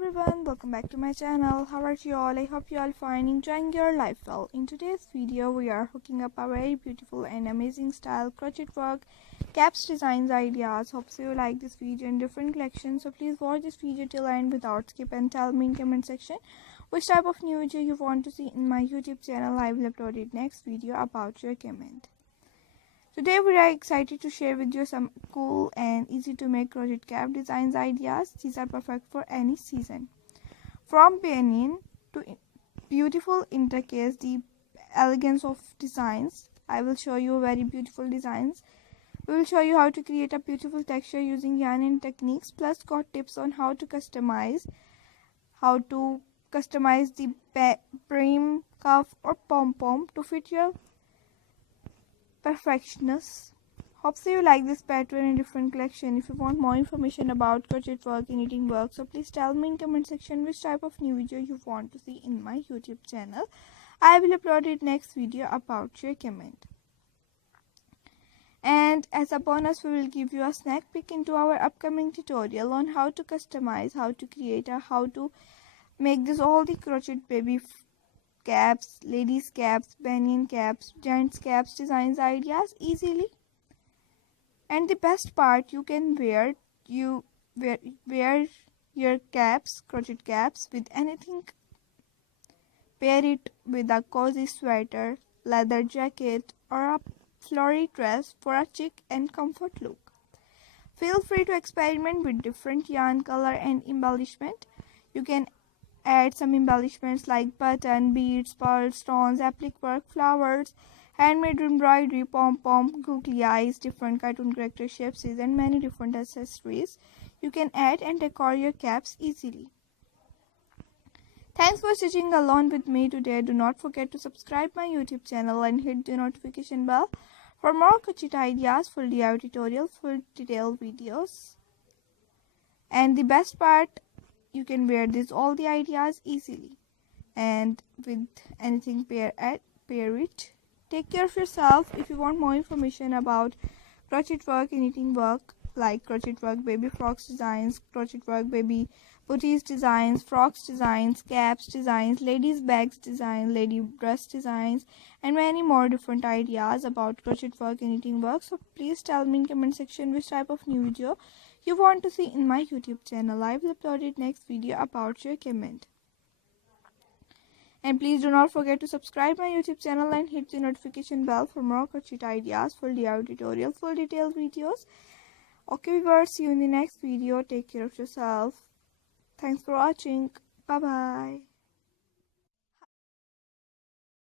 everyone, welcome back to my channel. How are you all? I hope you all fine, enjoying your life well. In today's video we are hooking up a very beautiful and amazing style crochet work caps designs ideas. Hope so you like this video in different collections, so please watch this video till end without skip and tell me in comment section which type of new video you want to see in my YouTube channel. I will upload it next video about your comment. Today we are excited to share with you some cool and easy to make crochet cap designs ideas. These are perfect for any season. From plain to beautiful intricate, the elegance of designs. I will show you very beautiful designs. We will show you how to create a beautiful texture using yarn and techniques, plus got tips on how to customize the brim, cuff or pom-pom to fit your perfectionist. Hope so you like this pattern in different collection. If you want more information about crochet work and knitting work, so please tell me in comment section which type of new video you want to see in my YouTube channel. I will upload it next video about your comment. And as a bonus, we will give you a snack peek into our upcoming tutorial on how to customize, how to create, how to make this all the crochet baby caps, ladies caps, banyan caps, gents caps designs ideas easily. And the best part, you can wear your caps, crochet caps with anything. Pair it with a cozy sweater, leather jacket or a flory dress for a chic and comfort look. Feel free to experiment with different yarn color and embellishment. You can add some embellishments like button, beads, pearls, stones, applique work, flowers, handmade embroidery, pom-pom, googly eyes, different cartoon character shapes and many different accessories you can add and decor your caps easily. Thanks for stitching along with me today. Do not forget to subscribe my YouTube channel and hit the notification bell for more crochet ideas, full DIY tutorial, full detailed videos. And the best part, you can wear all the ideas easily and with anything pair it. Take care of yourself. If you want more information about crochet work and knitting work like crochet work baby frocks designs, crochet work baby booties designs, frocks designs, caps designs, ladies bags design, lady dress designs and many more different ideas about crochet work and knitting work, so please tell me in comment section which type of new video you want to see in my YouTube channel. I will upload it next video about your comment. And please do not forget to subscribe my YouTube channel and hit the notification bell for more crochet ideas, full DIY tutorial, full detailed videos. Okay viewers, see you in the next video. Take care of yourself. Thanks for watching. Bye bye.